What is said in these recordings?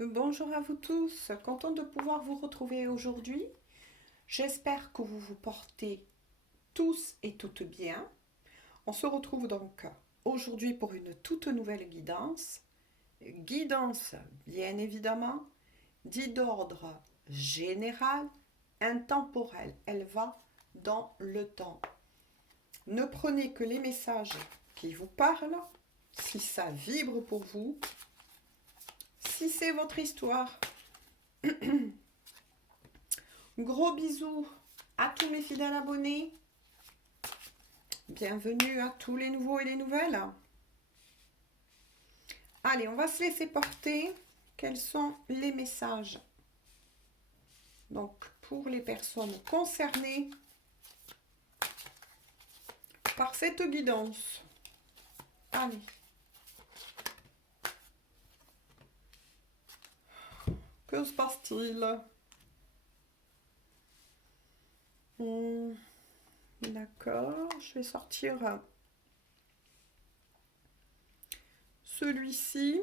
Bonjour à vous tous, content de pouvoir vous retrouver aujourd'hui. J'espère que vous vous portez tous et toutes bien. On se retrouve donc aujourd'hui pour une toute nouvelle guidance. Guidance, bien évidemment, dit d'ordre général, intemporel. Elle va dans le temps. Ne prenez que les messages qui vous parlent, si ça vibre pour vous, si c'est votre histoire. Gros bisous à tous mes fidèles abonnés. Bienvenue à tous les nouveaux et les nouvelles. Allez, on va se laisser porter. Quels sont les messages? Donc, pour les personnes concernées par cette guidance. Allez. Que se passe-t-il? D'accord, je vais sortir celui-ci.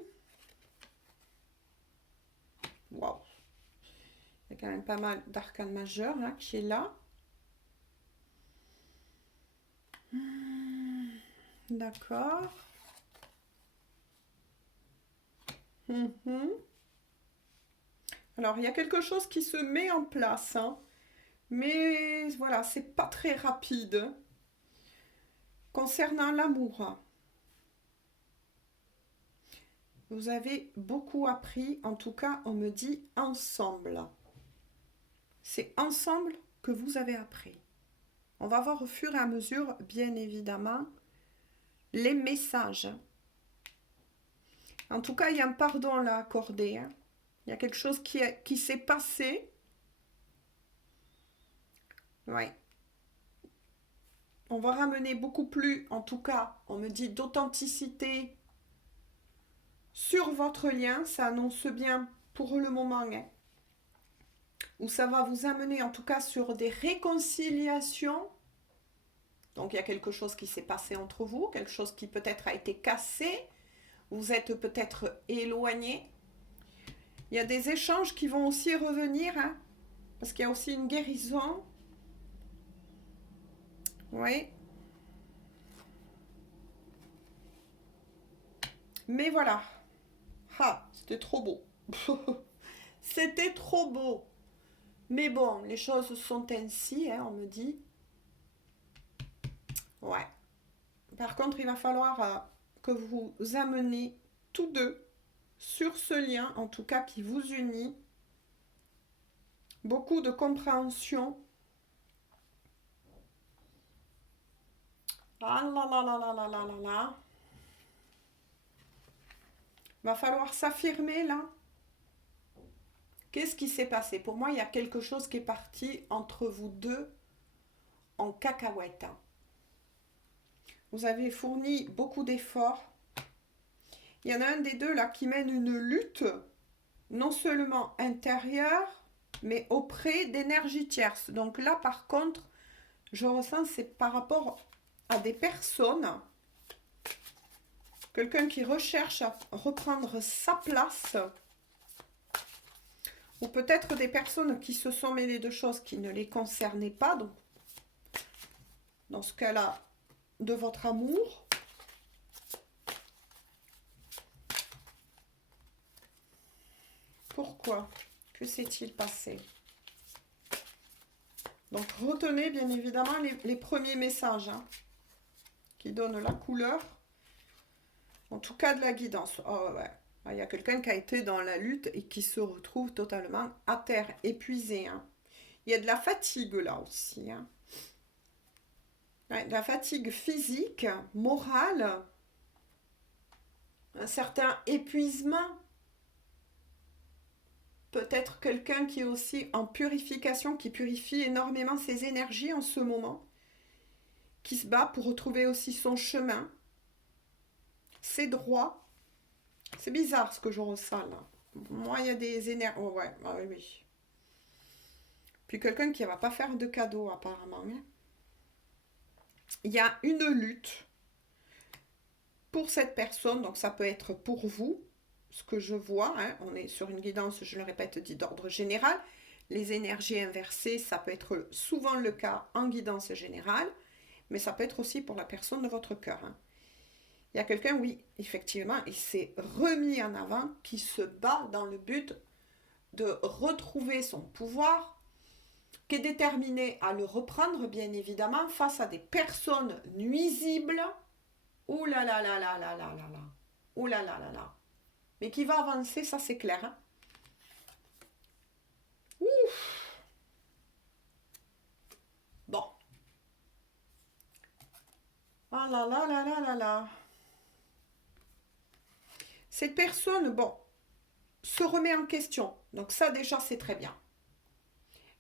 Waouh! Il y a quand même pas mal d'arcanes majeures hein, qui est là. D'accord. Alors, il y a quelque chose qui se met en place, hein, mais voilà, c'est pas très rapide. Concernant l'amour, vous avez beaucoup appris, en tout cas, on me dit ensemble. C'est ensemble que vous avez appris. On va voir au fur et à mesure, bien évidemment, les messages. En tout cas, il y a un pardon là accordé. Hein. Il y a quelque chose qui s'est passé. Ouais. On va ramener beaucoup plus, en tout cas, on me dit d'authenticité sur votre lien. Ça annonce bien pour le moment. Hein. Où ça va vous amener, en tout cas, sur des réconciliations. Donc, il y a quelque chose qui s'est passé entre vous, quelque chose qui peut-être a été cassé. Vous êtes peut-être éloigné. Il y a des échanges qui vont aussi revenir, hein, parce qu'il y a aussi une guérison. Oui. Mais voilà. Ah, c'était trop beau. C'était trop beau. Mais bon, les choses sont ainsi, hein, on me dit. Ouais. Par contre, il va falloir que vous amenez tous deux sur ce lien, en tout cas qui vous unit. Beaucoup de compréhension. Ah là là là là là là là là. Va falloir s'affirmer là. Qu'est-ce qui s'est passé? Pour moi, il y a quelque chose qui est parti entre vous deux en cacahuète. Vous avez fourni beaucoup d'efforts. Il y en a un des deux là qui mène une lutte, non seulement intérieure, mais auprès d'énergie tierce. Donc là, par contre, je ressens c'est par rapport à des personnes, quelqu'un qui recherche à reprendre sa place, ou peut-être des personnes qui se sont mêlées de choses qui ne les concernaient pas. Donc, dans ce cas-là, de votre amour. Pourquoi? Que s'est-il passé? Donc retenez bien évidemment les premiers messages hein, qui donnent la couleur, en tout cas de la guidance. Oh ouais, il y a quelqu'un qui a été dans la lutte et qui se retrouve totalement à terre, épuisé. Hein. Il y a de la fatigue là aussi. Hein. Ouais, de la fatigue physique, morale, un certain épuisement. Peut-être quelqu'un qui est aussi en purification, qui purifie énormément ses énergies en ce moment, qui se bat pour retrouver aussi son chemin, ses droits. C'est bizarre ce que je ressens là. Moi, il y a des énergies. Oh, ouais, oui, oui. Puis quelqu'un qui ne va pas faire de cadeau apparemment. Hein. Il y a une lutte pour cette personne, donc ça peut être pour vous, ce que je vois, hein, on est sur une guidance, je le répète, dit d'ordre général. Les énergies inversées, ça peut être souvent le cas en guidance générale, mais ça peut être aussi pour la personne de votre cœur. Hein. Il y a quelqu'un, oui, effectivement, il s'est remis en avant, qui se bat dans le but de retrouver son pouvoir, qui est déterminé à le reprendre, bien évidemment, face à des personnes nuisibles. Ouh là là là là là là là là. Ouh là là là là. Mais qui va avancer, ça c'est clair. Hein. Ouf. Bon. Ah là là là là là là. Cette personne, bon, se remet en question. Donc ça déjà c'est très bien.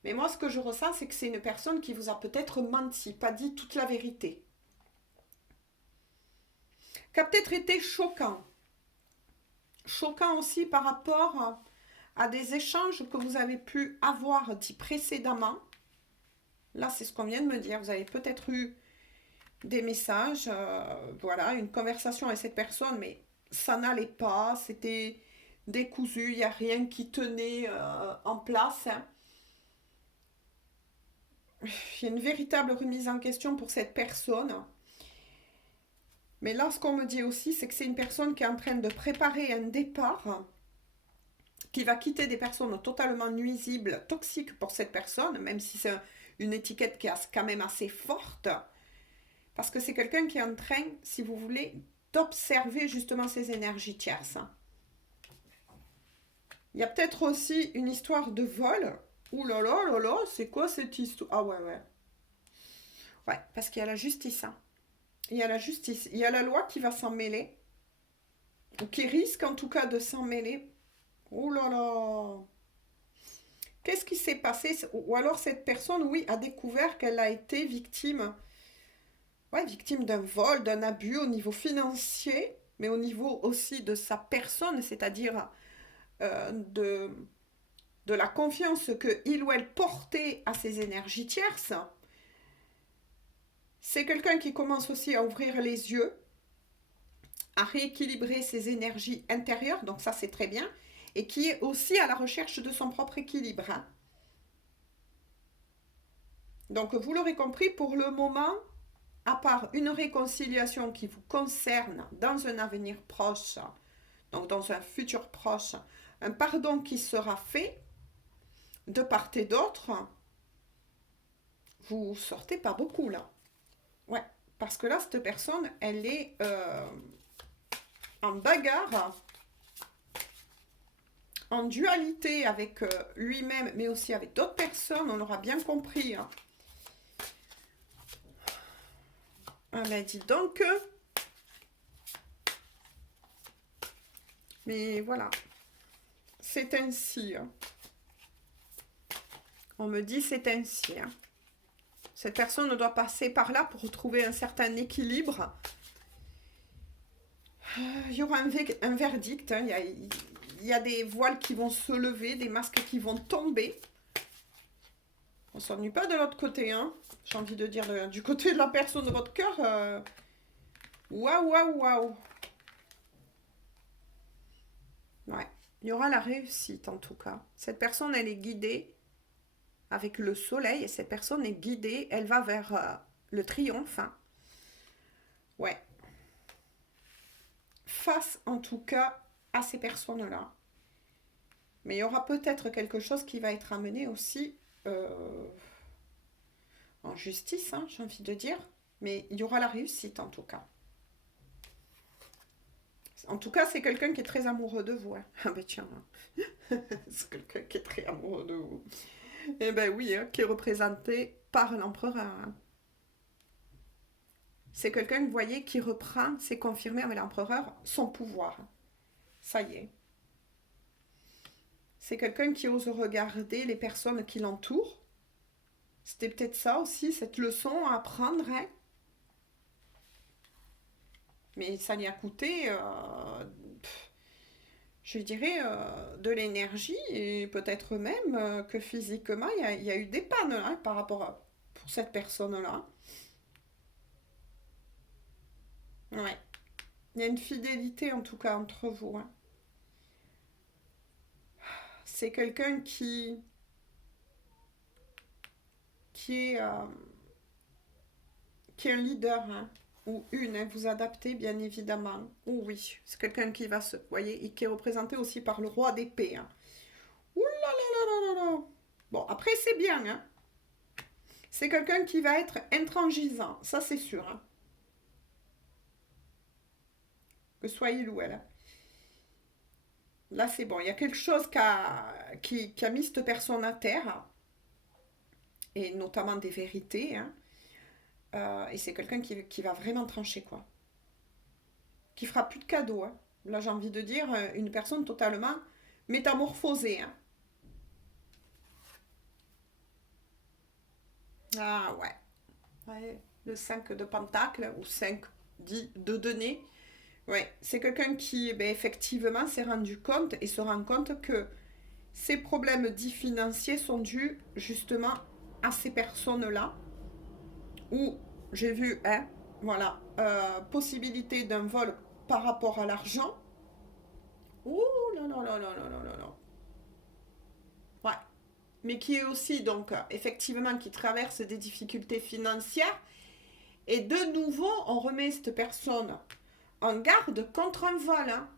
Mais moi ce que je ressens c'est que c'est une personne qui vous a peut-être menti, pas dit toute la vérité. Qui a peut-être été choquant. Choquant aussi par rapport à des échanges que vous avez pu avoir dit précédemment. Là c'est ce qu'on vient de me dire. Vous avez peut-être eu des messages, voilà, une conversation avec cette personne, mais ça n'allait pas, c'était décousu, il n'y a rien qui tenait en place. Hein. Il y a une véritable remise en question pour cette personne. Mais là, ce qu'on me dit aussi, c'est que c'est une personne qui est en train de préparer un départ, qui va quitter des personnes totalement nuisibles, toxiques pour cette personne, même si c'est une étiquette qui est quand même assez forte. Parce que c'est quelqu'un qui est en train, si vous voulez, d'observer justement ces énergies tierces. Il y a peut-être aussi une histoire de vol. Ouh là là là là, c'est quoi cette histoire? Ah ouais, ouais. Ouais, parce qu'il y a la justice. Hein. Il y a la justice. Il y a la loi qui va s'en mêler. Ou qui risque en tout cas de s'en mêler. Ouh là là. Qu'est-ce qui s'est passé? Ou alors cette personne, oui, a découvert qu'elle a été victime. Ouais, victime d'un vol, d'un abus au niveau financier, mais au niveau aussi de sa personne, c'est-à-dire de la confiance que il ou elle portait à ses énergies tierces. C'est quelqu'un qui commence aussi à ouvrir les yeux, à rééquilibrer ses énergies intérieures, donc ça c'est très bien, et qui est aussi à la recherche de son propre équilibre. Hein. Donc vous l'aurez compris, pour le moment, à part une réconciliation qui vous concerne dans un avenir proche, donc dans un futur proche, un pardon qui sera fait de part et d'autre, vous sortez pas beaucoup là. Ouais, parce que là, cette personne, elle est en bagarre, en dualité avec lui-même, mais aussi avec d'autres personnes, on aura bien compris. Hein. Elle a dit donc. Mais voilà, c'est ainsi. Hein. On me dit c'est ainsi. Hein. Cette personne doit passer par là pour retrouver un certain équilibre. Il y aura un verdict. Hein. Il y a des voiles qui vont se lever, des masques qui vont tomber. On ne s'ennuie pas de l'autre côté. Hein. J'ai envie de dire du côté de la personne de votre cœur. Waouh, waouh, waouh. Ouais. Il y aura la réussite en tout cas. Cette personne, elle est guidée avec le soleil et cette personne est guidée, elle va vers le triomphe. Hein. Ouais. Face en tout cas à ces personnes-là. Mais il y aura peut-être quelque chose qui va être amené aussi en justice, hein, j'ai envie de dire. Mais il y aura la réussite en tout cas. En tout cas, c'est quelqu'un qui est très amoureux de vous. Hein. Ah ben tiens, c'est quelqu'un qui est très amoureux de vous. Eh ben oui, hein, qui est représenté par l'empereur. Hein. C'est quelqu'un, vous voyez, qui reprend, c'est confirmé avec l'empereur, son pouvoir. Ça y est. C'est quelqu'un qui ose regarder les personnes qui l'entourent. C'était peut-être ça aussi, cette leçon à apprendre. Hein. Mais ça lui a coûté, je dirais, de l'énergie et peut-être même que physiquement, il y a eu des pannes hein, par rapport pour cette personne-là. Ouais. Il y a une fidélité en tout cas entre vous. Hein. c'est quelqu'un qui est, qui est un leader, hein, ou une, hein, vous adaptez bien évidemment. Ou oui, c'est quelqu'un qui va se, voyez, et qui est représenté aussi par le roi d'épée. Hein. Ouh là là là là là là. Bon, après c'est bien, hein. C'est quelqu'un qui va être intransigeant, ça c'est sûr. Hein. Que soit il ou elle. Hein. Là c'est bon, il y a quelque chose qui a mis cette personne à terre, et notamment des vérités. Hein. Et c'est quelqu'un qui va vraiment trancher, quoi. Qui fera plus de cadeaux. Hein. Là, j'ai envie de dire une personne totalement métamorphosée. Hein. Ah ouais. Ouais. Le 5 de Pentacle, ou 5 dit de donner. Ouais, c'est quelqu'un qui, ben, effectivement, s'est rendu compte et se rend compte que ces problèmes dits financiers sont dus justement à ces personnes-là. Où j'ai vu, hein, voilà, possibilité d'un vol par rapport à l'argent. Ouh là là là là là là là là. Ouais. Mais qui est aussi, donc, effectivement, qui traverse des difficultés financières. Et de nouveau, on remet cette personne en garde contre un vol. Hein.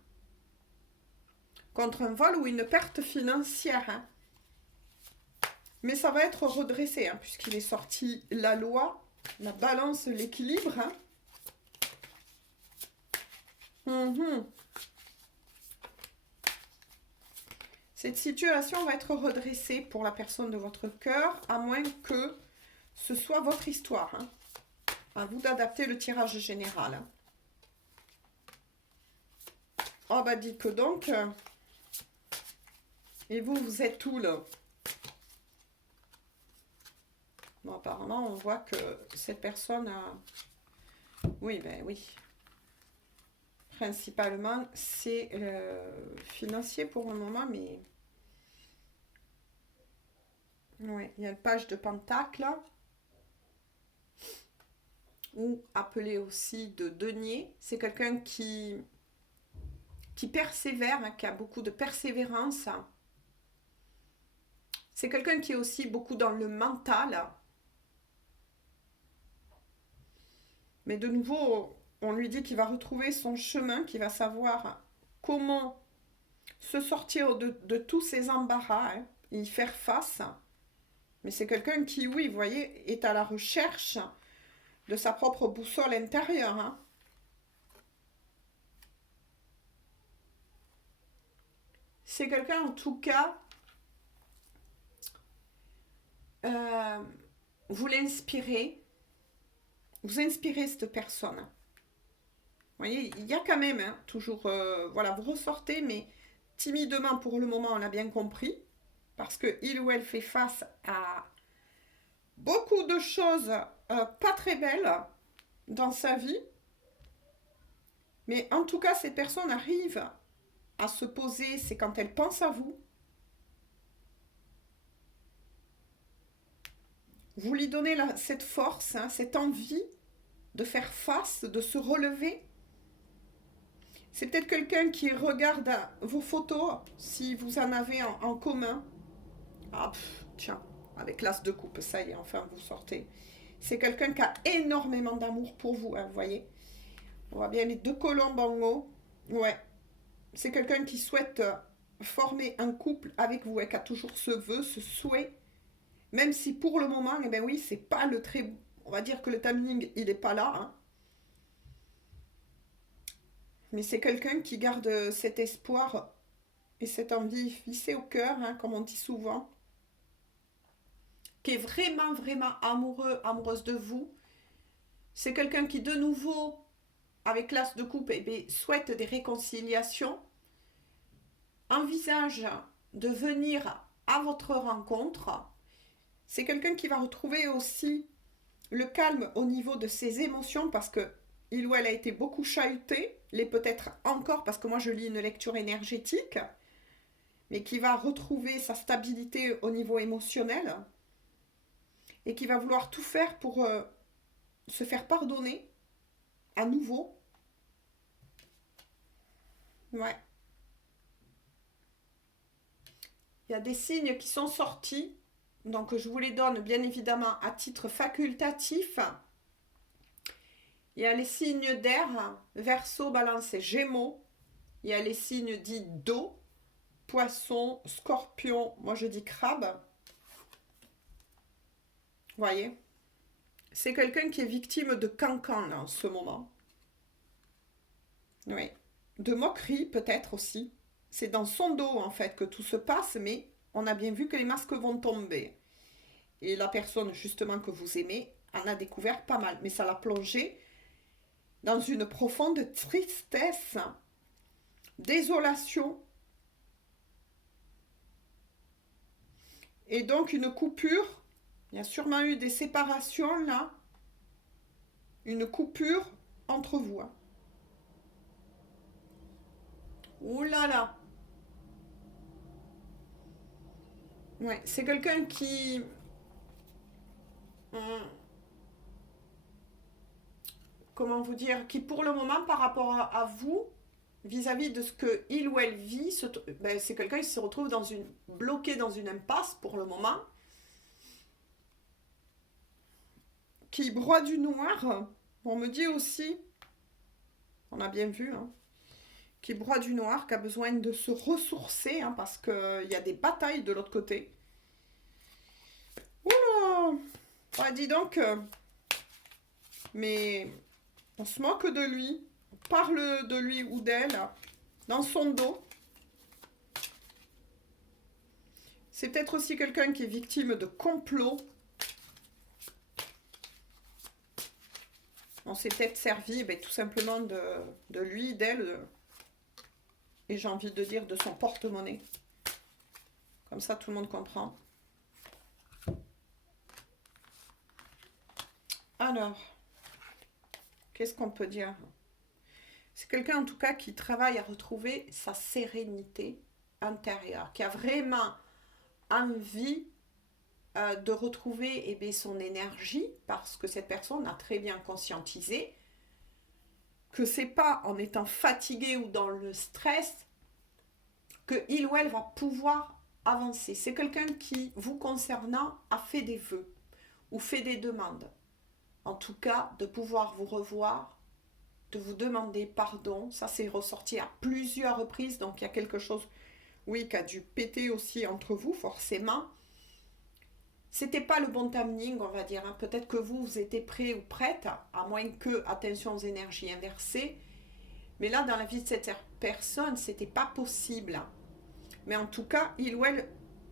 Contre un vol ou une perte financière. Hein. Mais ça va être redressé, hein, puisqu'il est sorti la loi, la balance, l'équilibre. Hein. Mhm. Cette situation va être redressée pour la personne de votre cœur, à moins que ce soit votre histoire. Hein. À vous d'adapter le tirage général. Hein. Oh bah dit que donc. Et vous, vous êtes où là? Bon, apparemment, on voit que cette personne a... Oui, ben oui. Principalement, c'est financier pour le moment, mais... Oui, il y a le page de Pentacle, ou appelé aussi de denier. C'est quelqu'un qui persévère, hein, qui a beaucoup de persévérance. C'est quelqu'un qui est aussi beaucoup dans le mental. Mais de nouveau, on lui dit qu'il va retrouver son chemin, qu'il va savoir comment se sortir de tous ces embarras, hein, y faire face. Mais c'est quelqu'un qui, oui, vous voyez, est à la recherche de sa propre boussole intérieure. Hein. C'est quelqu'un, en tout cas, euh, vous l'inspirez, vous inspirez cette personne. Vous voyez, il y a quand même, hein, toujours, voilà, vous ressortez, mais timidement pour le moment, on l'a bien compris, parce que il ou elle fait face à beaucoup de choses pas très belles dans sa vie, mais en tout cas, cette personne arrive à se poser, c'est quand elle pense à vous. Vous lui donnez cette force, hein, cette envie de faire face, de se relever. C'est peut-être quelqu'un qui regarde vos photos, si vous en avez en commun. Ah, tiens, avec l'as de coupe, ça y est, enfin, vous sortez. C'est quelqu'un qui a énormément d'amour pour vous, hein, vous voyez. On voit bien les deux colombes en haut. Ouais, c'est quelqu'un qui souhaite former un couple avec vous, et qui a toujours ce vœu, ce souhait. Même si pour le moment, eh ben oui, c'est pas le très... On va dire que le timing, il n'est pas là. Hein. Mais c'est quelqu'un qui garde cet espoir et cette envie vissée au cœur, hein, comme on dit souvent. Qui est vraiment, vraiment amoureux, amoureuse de vous. C'est quelqu'un qui, de nouveau, avec l'as de coupe, eh bien, souhaite des réconciliations. Envisage de venir à votre rencontre. C'est quelqu'un qui va retrouver aussi le calme au niveau de ses émotions parce que il ou elle a été beaucoup chahuté, l'est peut-être encore parce que moi je lis une lecture énergétique, mais qui va retrouver sa stabilité au niveau émotionnel et qui va vouloir tout faire pour se faire pardonner à nouveau. Ouais. Il y a des signes qui sont sortis. Donc, je vous les donne bien évidemment à titre facultatif. Il y a les signes d'air, Verseau, Balance et Gémeaux. Il y a les signes dits d'eau, Poisson, Scorpion, moi je dis Crabe. Vous voyez? C'est quelqu'un qui est victime de cancan là, en ce moment. Oui. De moquerie peut-être aussi. C'est dans son dos en fait que tout se passe, mais on a bien vu que les masques vont tomber. Et la personne justement que vous aimez en a découvert pas mal. Mais ça l'a plongé dans une profonde tristesse, désolation. Et donc une coupure. Il y a sûrement eu des séparations là. Une coupure entre vous. Hein. Ouh là là. Ouais, c'est quelqu'un qui... comment vous dire, qui pour le moment par rapport à vous, vis-à-vis de ce que il ou elle vit, ben, c'est quelqu'un qui se retrouve bloqué dans une impasse pour le moment, qui broie du noir. On me dit aussi, on a bien vu, hein, qui broie du noir, qui a besoin de se ressourcer, hein, parce qu'il y a des batailles de l'autre côté. Oula, ah, dis donc, mais on se moque de lui, on parle de lui ou d'elle dans son dos. C'est peut-être aussi quelqu'un qui est victime de complot. On s'est peut-être servi tout simplement de lui, d'elle, et j'ai envie de dire de son porte-monnaie. Comme ça, tout le monde comprend. Alors, qu'est-ce qu'on peut dire? C'est quelqu'un en tout cas qui travaille à retrouver sa sérénité intérieure, qui a vraiment envie de retrouver son énergie, parce que cette personne a très bien conscientisé que c'est pas en étant fatigué ou dans le stress que il ou elle va pouvoir avancer. C'est quelqu'un qui, vous concernant, a fait des vœux ou fait des demandes. En tout cas, de pouvoir vous revoir, de vous demander pardon. Ça, c'est ressorti à plusieurs reprises. Donc, il y a quelque chose, oui, qui a dû péter aussi entre vous, forcément. C'était pas le bon timing, on va dire. Hein. Peut-être que vous étiez prêt ou prête, à moins que, attention aux énergies inversées. Mais là, dans la vie de cette personne, c'était pas possible. Mais en tout cas, il ou elle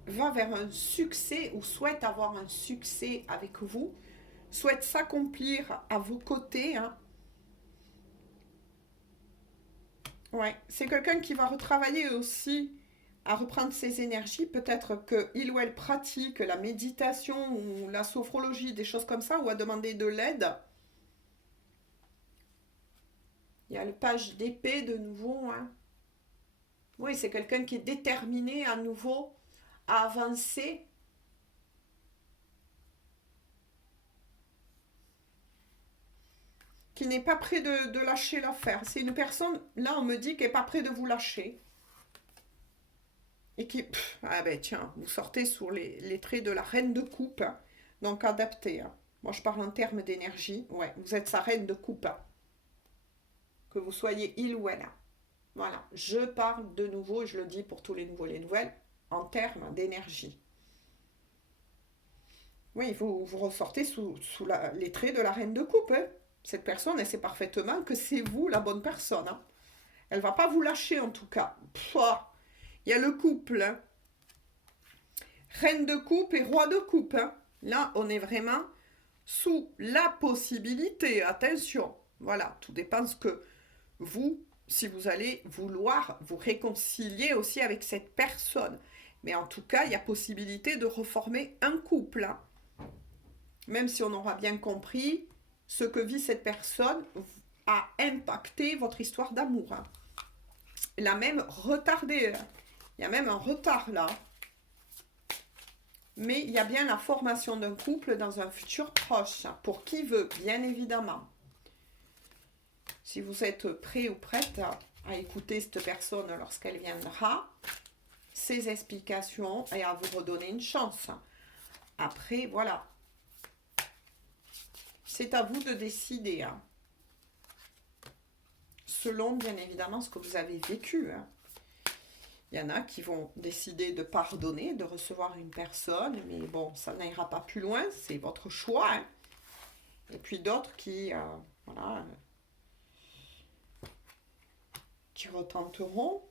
va vers un succès ou souhaite avoir un succès avec vous, souhaite s'accomplir à vos côtés. Hein. Ouais, c'est quelqu'un qui va retravailler aussi à reprendre ses énergies. Peut-être qu'il ou elle pratique la méditation ou la sophrologie, des choses comme ça, ou a demandé de l'aide. Il y a le page d'épée de nouveau. Hein. Oui, c'est quelqu'un qui est déterminé à nouveau à avancer. Qui n'est pas prêt de lâcher l'affaire. C'est une personne, là on me dit qu'elle n'est pas prêt de vous lâcher. Et qui, ah ben tiens, vous sortez sur les traits de la reine de coupe, hein, donc adapté. Hein. Moi je parle en termes d'énergie, ouais, vous êtes sa reine de coupe. Hein. Que vous soyez il ou elle. Hein. Voilà, je parle de nouveau, et je le dis pour tous les nouveaux et les nouvelles, en termes d'énergie. Oui, vous ressortez sous les traits de la reine de coupe. Hein. Cette personne, elle sait parfaitement que c'est vous la bonne personne. Hein. Elle va pas vous lâcher en tout cas. Il y a le couple. Hein. Reine de coupe et roi de coupe. Hein. Là, on est vraiment sous la possibilité. Attention. Voilà, tout dépend ce que vous, si vous allez vouloir vous réconcilier aussi avec cette personne. Mais en tout cas, il y a possibilité de reformer un couple. Hein. Même si on aura bien compris ce que vit cette personne a impacté votre histoire d'amour. Hein. Elle a même retardé. Hein. Il y a même un retard là. Mais il y a bien la formation d'un couple dans un futur proche. Hein, pour qui veut, bien évidemment. Si vous êtes prêt ou prête à écouter cette personne lorsqu'elle viendra. ces explications et à vous redonner une chance. Après, voilà. C'est à vous de décider. Hein. Selon, bien évidemment, ce que vous avez vécu. Hein. Il y en a qui vont décider de pardonner, de recevoir une personne, mais bon, ça n'ira pas plus loin, c'est votre choix. Hein. Et puis d'autres qui, voilà, qui retenteront.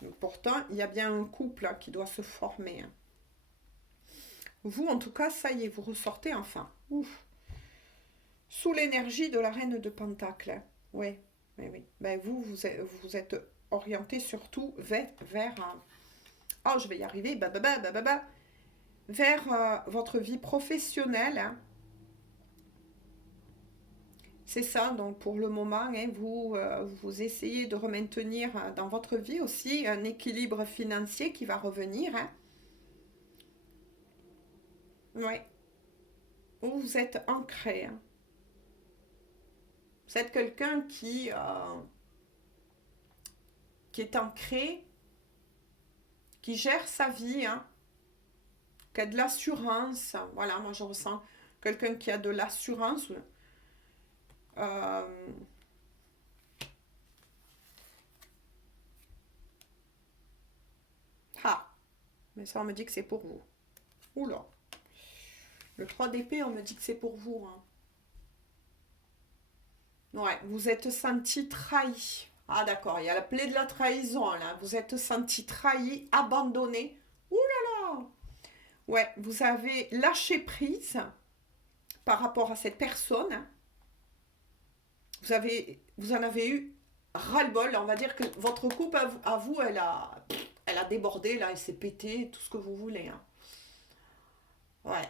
Mais pourtant, il y a bien un couple hein, qui doit se former. Hein. Vous, en tout cas, ça y est, vous ressortez enfin. Ouf. Sous l'énergie de la reine de Pentacle. Hein. Oui, oui, oui. Ben, vous êtes orienté surtout vers oh, je vais y arriver, vers votre vie professionnelle. Hein. C'est ça, donc pour le moment, hein, vous essayez de maintenir dans votre vie aussi un équilibre financier qui va revenir. Hein. Oui, vous êtes ancré. Hein. Vous êtes quelqu'un qui est ancré, qui gère sa vie, hein, qui a de l'assurance. Voilà, moi je ressens quelqu'un qui a de l'assurance. Euh, ah, mais ça on me dit que c'est pour vous. Oula. Le 3 d'épée, on me dit que c'est pour vous. Hein. Ouais, vous êtes senti trahi. Ah d'accord, il y a la plaie de la trahison là. Vous êtes senti trahi, abandonné. Ouh là là. Ouais, vous avez lâché prise par rapport à cette personne. Vous en avez eu ras-le-bol. On va dire que votre coupe à vous, elle a débordé là, elle s'est pétée, tout ce que vous voulez. Hein. Ouais,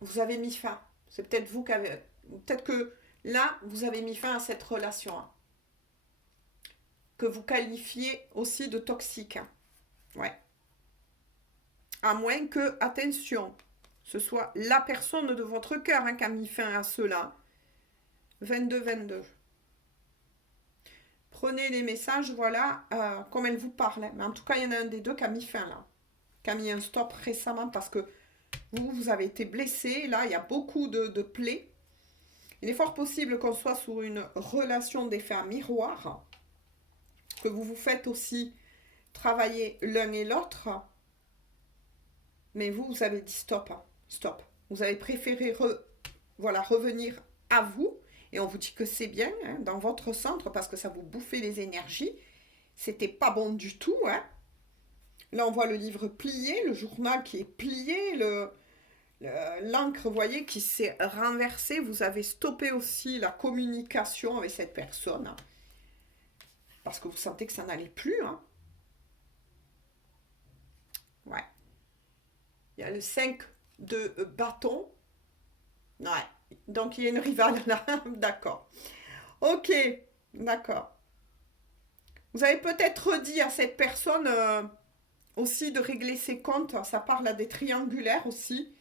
vous avez mis fin. C'est peut-être vous qui avez, peut-être que là, vous avez mis fin à cette relation. Hein. Que vous qualifiez aussi de toxique. Hein. Ouais. À moins que, attention, ce soit la personne de votre cœur hein, qui a mis fin à cela. 22-22. Prenez les messages, voilà, comme elle vous parle. Mais en tout cas, il y en a un des deux qui a mis fin là. Qui a mis un stop récemment parce que vous avez été blessé. Là, il y a beaucoup de plaies. Il est fort possible qu'on soit sous une relation d'effet miroir. Que vous vous faites aussi travailler l'un et l'autre. Mais vous avez dit stop. Hein, stop. Vous avez préféré revenir à vous. Et on vous dit que c'est bien hein, dans votre centre parce que ça vous bouffait les énergies. C'était pas bon du tout. Hein. Là, on voit le livre plié, le journal qui est plié, l'encre, vous voyez, qui s'est renversée. Vous avez stoppé aussi la communication avec cette personne. Parce que vous sentez que ça n'allait plus. Hein. Ouais. Il y a le 5 de bâton. Ouais. Donc, il y a une rivale là. D'accord. Ok. D'accord. Vous avez peut-être dit à cette personne aussi de régler ses comptes. Ça parle à des triangulaires aussi.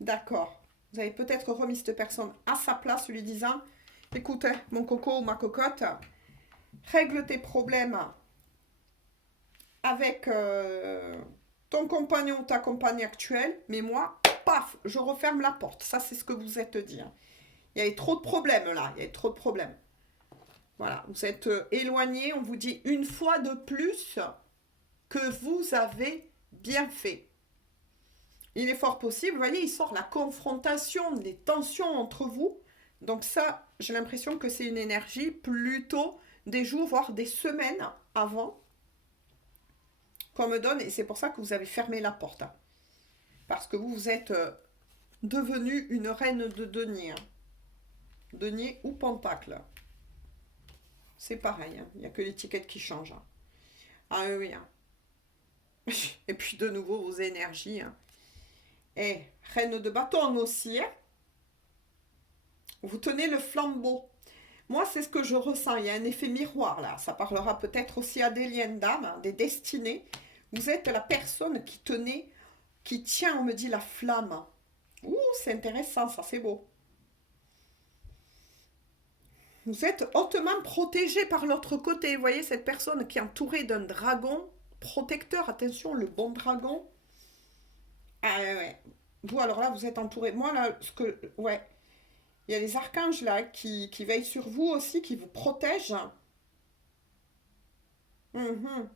D'accord. Vous avez peut-être remis cette personne à sa place, lui disant, écoute, mon coco ou ma cocotte, règle tes problèmes avec ton compagnon ou ta compagne actuelle, mais moi, paf, je referme la porte. Ça, c'est ce que vous êtes dit. Hein. Il y avait trop de problèmes là, il y avait trop de problèmes. Voilà, vous êtes éloigné, on vous dit une fois de plus que vous avez bien fait. Il est fort possible, vous voyez, il sort la confrontation, les tensions entre vous. Donc ça, j'ai l'impression que c'est une énergie plutôt des jours, voire des semaines avant qu'on me donne. Et c'est pour ça que vous avez fermé la porte. Hein. Parce que vous êtes devenue une reine de denier. Hein. Denier ou pentacle. C'est pareil, hein. Il n'y a que l'étiquette qui change. Hein. Ah oui, hein. Et puis de nouveau vos énergies. Hein. Et reine de bâton aussi. Hein. Vous tenez le flambeau. Moi, c'est ce que je ressens. Il y a un effet miroir là. Ça parlera peut-être aussi à des liens d'âme, hein, des destinées. Vous êtes la personne qui tient, on me dit, la flamme. Ouh, c'est intéressant, ça, c'est beau. Vous êtes hautement protégé par l'autre côté. Vous voyez cette personne qui est entourée d'un dragon. protecteur. Attention, le bon dragon. Ah ouais. Vous, alors là, vous êtes entouré. Moi, là, ouais. Il y a les archanges, là, qui veillent sur vous aussi, qui vous protègent. Mhm.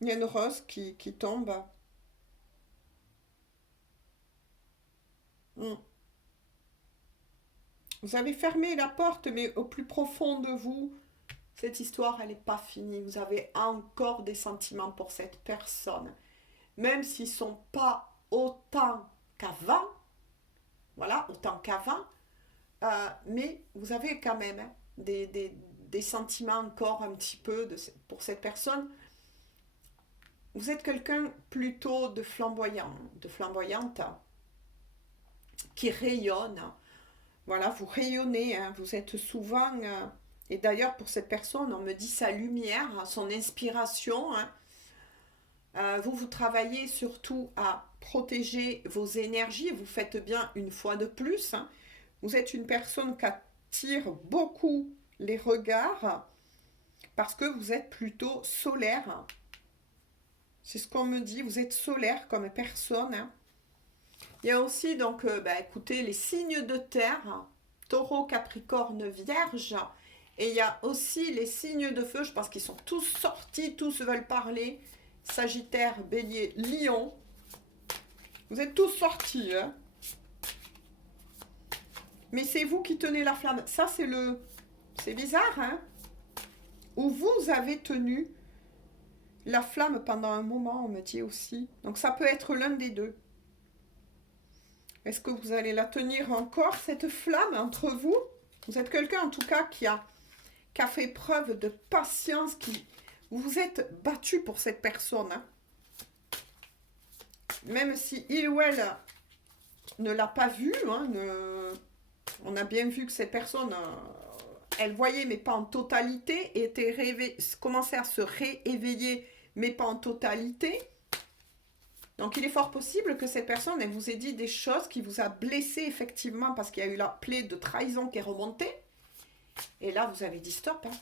Il y a une rose qui tombe. Mm. Vous avez fermé la porte, mais au plus profond de vous, cette histoire, elle n'est pas finie. Vous avez encore des sentiments pour cette personne. Même s'ils ne sont pas autant qu'avant, voilà, autant qu'avant, mais vous avez quand même hein, des sentiments encore un petit peu pour cette personne. Vous êtes quelqu'un plutôt de flamboyant, de flamboyante, qui rayonne. Voilà, vous rayonnez, hein, vous êtes souvent... et d'ailleurs, pour cette personne, on me dit sa lumière, son inspiration. Hein. Vous travaillez surtout à protéger vos énergies. Vous faites bien une fois de plus. Hein. Vous êtes une personne qui attire beaucoup les regards parce que vous êtes plutôt solaire. C'est ce qu'on me dit. Vous êtes solaire comme personne. Hein. Il y a aussi, donc, écoutez, les signes de terre, taureau, capricorne, vierge. Et il y a aussi les signes de feu, je pense qu'ils sont tous sortis, tous veulent parler. Sagittaire, bélier, lion. Vous êtes tous sortis. Hein. Mais c'est vous qui tenez la flamme. Ça, c'est bizarre, hein. Ou vous avez tenu la flamme pendant un moment, on me dit aussi. Donc ça peut être l'un des deux. Est-ce que vous allez la tenir encore, cette flamme, entre vous? Vous êtes quelqu'un, en tout cas, qui a fait preuve de patience, vous vous êtes battu pour cette personne. Hein. Même si il ou elle ne l'a pas vu, hein, on a bien vu que cette personne, elle voyait, mais pas en totalité, et commençait à se rééveiller, mais pas en totalité. Donc, il est fort possible que cette personne, elle vous ait dit des choses qui vous a blessé, effectivement, parce qu'il y a eu la plaie de trahison qui est remontée. Et là, vous avez dit stop. Hein.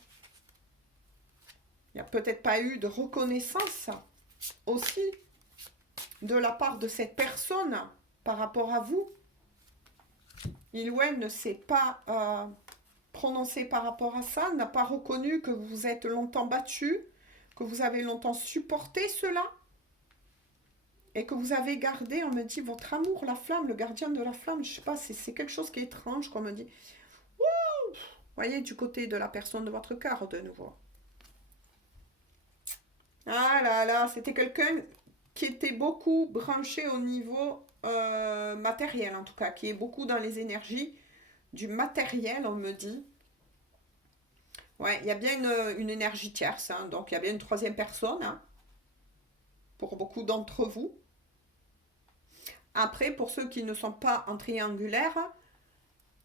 Il n'y a peut-être pas eu de reconnaissance aussi de la part de cette personne par rapport à vous. Il ou elle ne s'est pas prononcé par rapport à ça, n'a pas reconnu que vous vous êtes longtemps battu, que vous avez longtemps supporté cela, et que vous avez gardé, on me dit, votre amour, la flamme, le gardien de la flamme, je sais pas, c'est quelque chose qui est étrange, qu'on me dit. Wouh, voyez, du côté de la personne de votre cœur, de nouveau. Ah là là, c'était quelqu'un qui était beaucoup branché au niveau matériel, en tout cas, qui est beaucoup dans les énergies du matériel, on me dit. Ouais, il y a bien une énergie tierce, hein, donc il y a bien une troisième personne, hein, pour beaucoup d'entre vous. Après, pour ceux qui ne sont pas en triangulaire,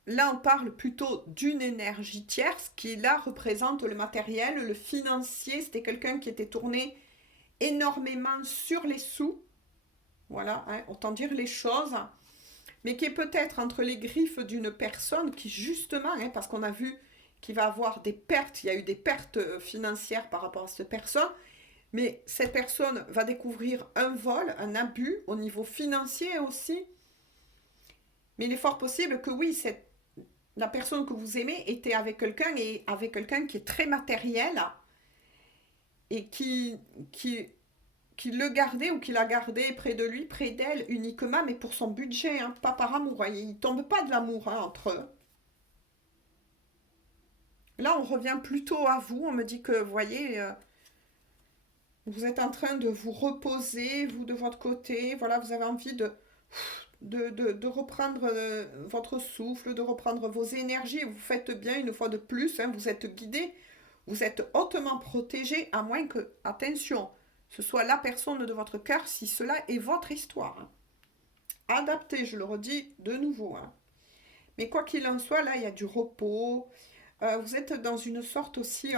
là on parle plutôt d'une énergie tierce qui là représente le matériel, le financier. C'était quelqu'un qui était tourné énormément sur les sous. Voilà, hein, autant dire les choses. Mais qui est peut-être entre les griffes d'une personne qui justement, hein, parce qu'on a vu qu'il va avoir des pertes, il y a eu des pertes financières par rapport à cette personne, mais cette personne va découvrir un vol, un abus au niveau financier aussi. Mais il est fort possible que oui, la personne que vous aimez était avec quelqu'un et avec quelqu'un qui est très matériel et qui le gardait ou qui l'a gardé près de lui, près d'elle uniquement, mais pour son budget, hein, pas par amour. Il ne tombe pas de l'amour hein, entre eux. Là, on revient plutôt à vous. On me dit que, vous voyez, vous êtes en train de vous reposer, vous de votre côté. Voilà, vous avez envie de reprendre votre souffle, de reprendre vos énergies. Vous faites bien une fois de plus. Hein, vous êtes guidé, vous êtes hautement protégé, à moins que, attention, ce soit la personne de votre cœur si cela est votre histoire. Hein. Adaptez, je le redis de nouveau. Hein. Mais quoi qu'il en soit, là, il y a du repos. Vous êtes dans une sorte aussi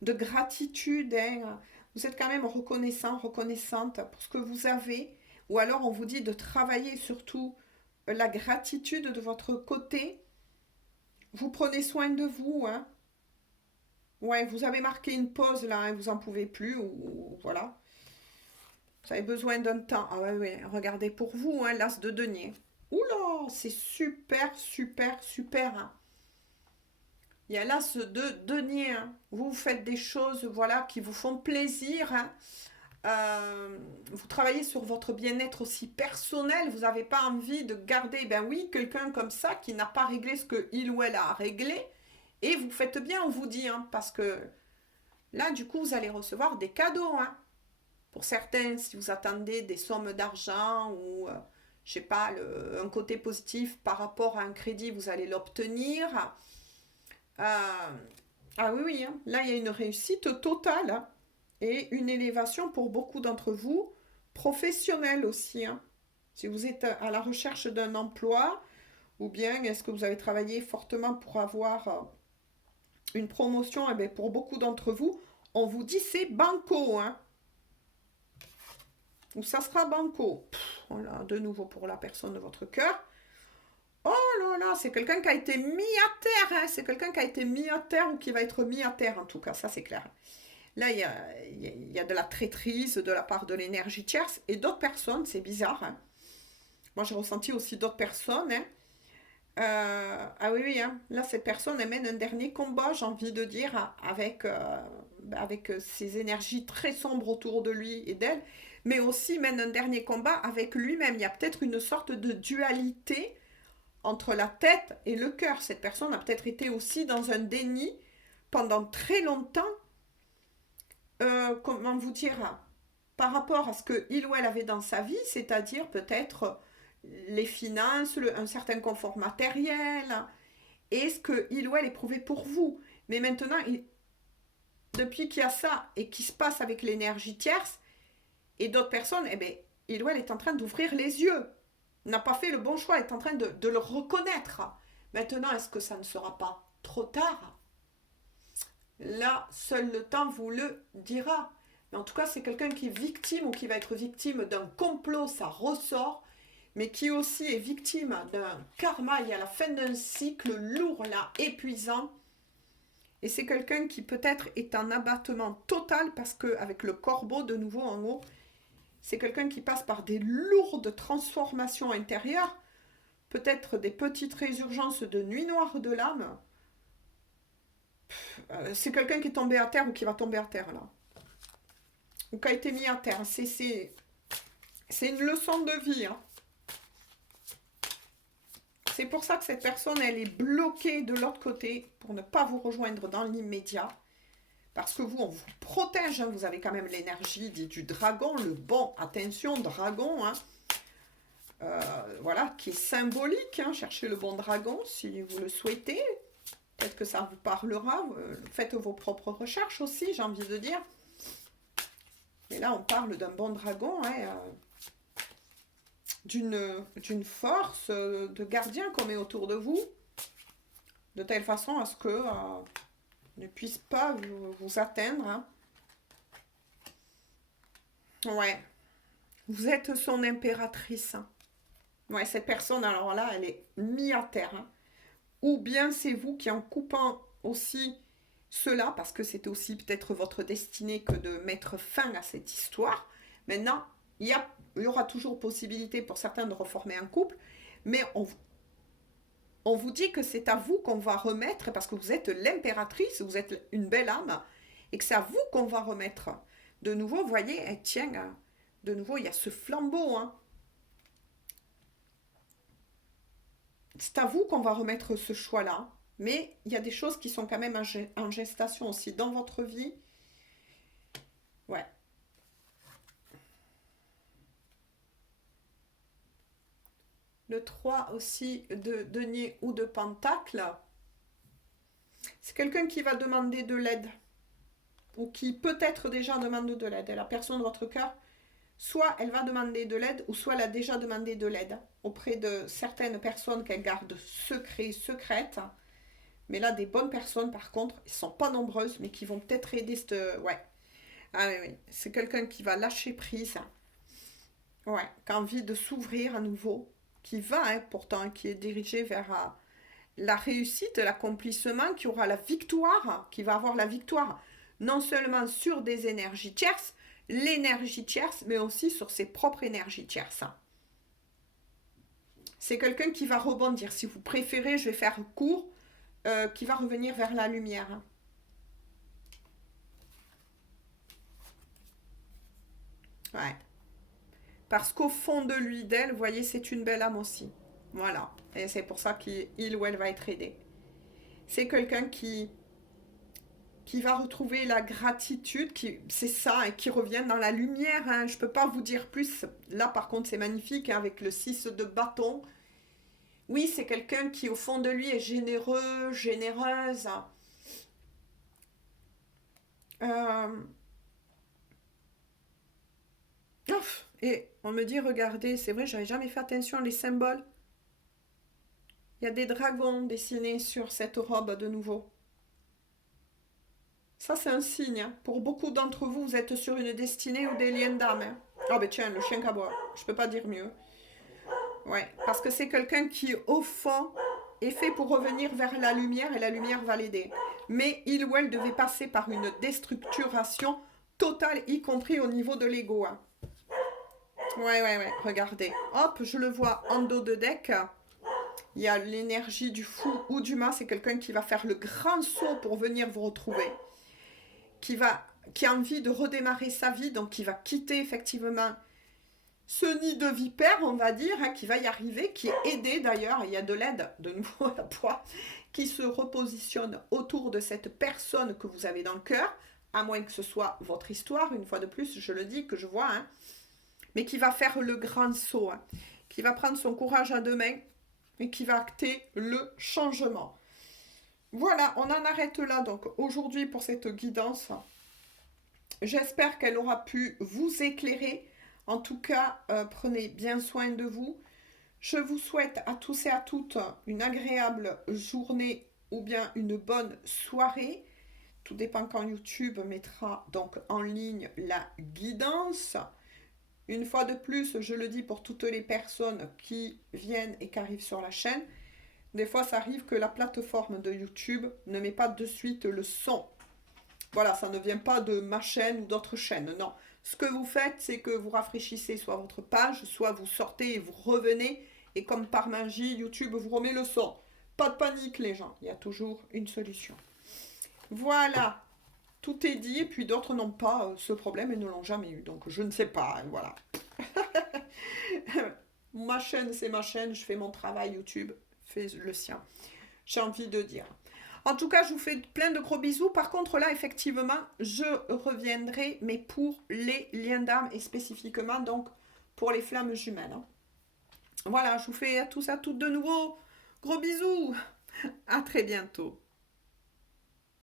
de gratitude. Hein. Vous êtes quand même reconnaissante pour ce que vous avez. Ou alors, on vous dit de travailler surtout la gratitude de votre côté. Vous prenez soin de vous. Hein. Ouais, vous avez marqué une pause là, hein, vous en pouvez plus, ou voilà. Vous avez besoin d'un temps. Ah ouais, ouais, regardez pour vous, hein, l'as de denier. Oula, c'est super, super, super, hein. Il y a l'as de denier, hein. Vous faites des choses, voilà, qui vous font plaisir, hein. Vous travaillez sur votre bien-être aussi personnel. Vous n'avez pas envie de garder, ben oui, quelqu'un comme ça qui n'a pas réglé ce que il ou elle a réglé. Et vous faites bien, on vous dit, hein, parce que là, du coup, vous allez recevoir des cadeaux, hein. Pour certains, si vous attendez des sommes d'argent ou, je sais pas, un côté positif par rapport à un crédit, vous allez l'obtenir. Euh, ah oui, oui, hein. Là, il y a une réussite totale, hein, et une élévation pour beaucoup d'entre vous, professionnelle aussi, hein. Si vous êtes à la recherche d'un emploi, ou bien est-ce que vous avez travaillé fortement pour avoir une promotion, eh bien, pour beaucoup d'entre vous, on vous dit c'est banco, hein. Ou ça sera banco. Voilà, de nouveau pour la personne de votre cœur. Oh là là, c'est quelqu'un qui a été mis à terre, hein. C'est quelqu'un qui a été mis à terre ou qui va être mis à terre, en tout cas, ça c'est clair. Là, il y a de la traîtrise de la part de l'énergie tierce et d'autres personnes, c'est bizarre, hein. Moi, j'ai ressenti aussi d'autres personnes, hein. Ah oui, oui, hein. Là, cette personne, elle mène un dernier combat, j'ai envie de dire, avec ces énergies très sombres autour de lui et d'elle, mais aussi mène un dernier combat avec lui-même. Il y a peut-être une sorte de dualité entre la tête et le cœur. Cette personne a peut-être été aussi dans un déni pendant très longtemps, comment vous dire, par rapport à ce qu'il ou elle avait dans sa vie, c'est-à-dire peut-être les finances, un certain confort matériel, et ce qu'il ou elle éprouvait pour vous. Mais maintenant, depuis qu'il y a ça et qui se passe avec l'énergie tierce et d'autres personnes, eh bien, il ou elle est en train d'ouvrir les yeux. N'a pas fait le bon choix, est en train de le reconnaître. Maintenant, est-ce que ça ne sera pas trop tard? Là, seul le temps vous le dira. Mais en tout cas, c'est quelqu'un qui est victime ou qui va être victime d'un complot, ça ressort, mais qui aussi est victime d'un karma. Il y a la fin d'un cycle lourd, là, épuisant. Et c'est quelqu'un qui peut-être est en abattement total parce qu'avec le corbeau de nouveau en haut, c'est quelqu'un qui passe par des lourdes transformations intérieures, peut-être des petites résurgences de nuit noire de l'âme. C'est quelqu'un qui est tombé à terre ou qui va tomber à terre là. Ou qui a été mis à terre. C'est une leçon de vie, hein. C'est pour ça que cette personne, elle est bloquée de l'autre côté pour ne pas vous rejoindre dans l'immédiat. Parce que vous, on vous protège, hein. Vous avez quand même l'énergie du dragon, le bon, attention, dragon, hein. Voilà, qui est symbolique, hein. Cherchez le bon dragon si vous le souhaitez. Peut-être que ça vous parlera. Faites vos propres recherches aussi, j'ai envie de dire. Et là, on parle d'un bon dragon, hein, d'une force de gardien qu'on met autour de vous, de telle façon à ce que ne puisse pas vous atteindre, hein. Ouais, vous êtes son impératrice, hein. Ouais, cette personne, alors là, elle est mise à terre, hein. Ou bien c'est vous qui, en coupant aussi cela, parce que c'était aussi peut-être votre destinée que de mettre fin à cette histoire. Maintenant, il y aura toujours possibilité pour certains de reformer un couple, mais on vous dit que c'est à vous qu'on va remettre, parce que vous êtes l'impératrice, vous êtes une belle âme, et que c'est à vous qu'on va remettre. De nouveau, vous voyez, tiens, de nouveau, il y a ce flambeau, hein. C'est à vous qu'on va remettre ce choix-là. Mais il y a des choses qui sont quand même en gestation aussi dans votre vie. Ouais. Le 3 aussi de denier ou de pentacle. C'est quelqu'un qui va demander de l'aide. Ou qui peut-être déjà demande de l'aide. La personne de votre cœur, soit elle va demander de l'aide, ou soit elle a déjà demandé de l'aide auprès de certaines personnes qu'elle garde secrètes. Mais là, des bonnes personnes, par contre, ils ne sont pas nombreuses, mais qui vont peut-être aider cette... Ouais. Ah oui, oui. C'est quelqu'un qui va lâcher prise. Ouais. Qui a envie de s'ouvrir à nouveau. Qui va, hein, pourtant, qui est dirigé vers la réussite, l'accomplissement, qui aura la victoire, qui va avoir la victoire, non seulement sur des énergies tierces, l'énergie tierce, mais aussi sur ses propres énergies tierces. C'est quelqu'un qui va rebondir. Si vous préférez, je vais faire court, qui va revenir vers la lumière. Ouais. Parce qu'au fond de lui, d'elle, vous voyez, c'est une belle âme aussi. Voilà. Et c'est pour ça qu'il ou elle va être aidé. C'est quelqu'un qui va retrouver la gratitude, c'est ça, et qui revient dans la lumière. Hein. Je ne peux pas vous dire plus. Là, par contre, c'est magnifique, hein, avec le 6 de bâton. Oui, c'est quelqu'un qui, au fond de lui, est généreux, généreuse. Euh, Et on me dit, regardez, c'est vrai, j'avais jamais fait attention les symboles. Il y a des dragons dessinés sur cette robe de nouveau. Ça, c'est un signe. Hein. Pour beaucoup d'entre vous, vous êtes sur une destinée ou des liens d'âme. Hein. Ah ben tiens, le chien cabois. Je peux pas dire mieux. Ouais, parce que c'est quelqu'un qui, au fond, est fait pour revenir vers la lumière et la lumière va l'aider. Mais il ou elle devait passer par une déstructuration totale, y compris au niveau de l'ego. Hein. Ouais, regardez. Hop, je le vois en dos de deck. Il y a l'énergie du fou ou du mât. C'est quelqu'un qui va faire le grand saut pour venir vous retrouver. Qui a envie de redémarrer sa vie, donc qui va quitter effectivement ce nid de vipère, on va dire, hein, qui va y arriver, qui est aidé d'ailleurs, il y a de l'aide, de nouveau à la poids, qui se repositionne autour de cette personne que vous avez dans le cœur, à moins que ce soit votre histoire, une fois de plus, je le dis, que je vois, hein, mais qui va faire le grand saut, hein, qui va prendre son courage à deux mains, et qui va acter le changement. Voilà, on en arrête là, donc aujourd'hui pour cette guidance. J'espère qu'elle aura pu vous éclairer. En tout cas, prenez bien soin de vous. Je vous souhaite à tous et à toutes une agréable journée ou bien une bonne soirée. Tout dépend quand YouTube mettra donc en ligne la guidance. Une fois de plus, je le dis pour toutes les personnes qui viennent et qui arrivent sur la chaîne, des fois ça arrive que la plateforme de YouTube ne met pas de suite le son. Voilà, ça ne vient pas de ma chaîne ou d'autres chaînes, non. Ce que vous faites, c'est que vous rafraîchissez soit votre page, soit vous sortez et vous revenez, et comme par magie, YouTube vous remet le son. Pas de panique les gens, il y a toujours une solution. Voilà, tout est dit, et puis d'autres n'ont pas ce problème et ne l'ont jamais eu, donc je ne sais pas, hein, voilà. Ma chaîne, c'est ma chaîne, je fais mon travail, YouTube fait le sien. J'ai envie de dire. En tout cas, je vous fais plein de gros bisous. Par contre, là, effectivement, je reviendrai, mais pour les liens d'âme et spécifiquement, donc, pour les flammes jumelles. Hein. Voilà, je vous fais à tous, à toutes de nouveau. Gros bisous. À très bientôt.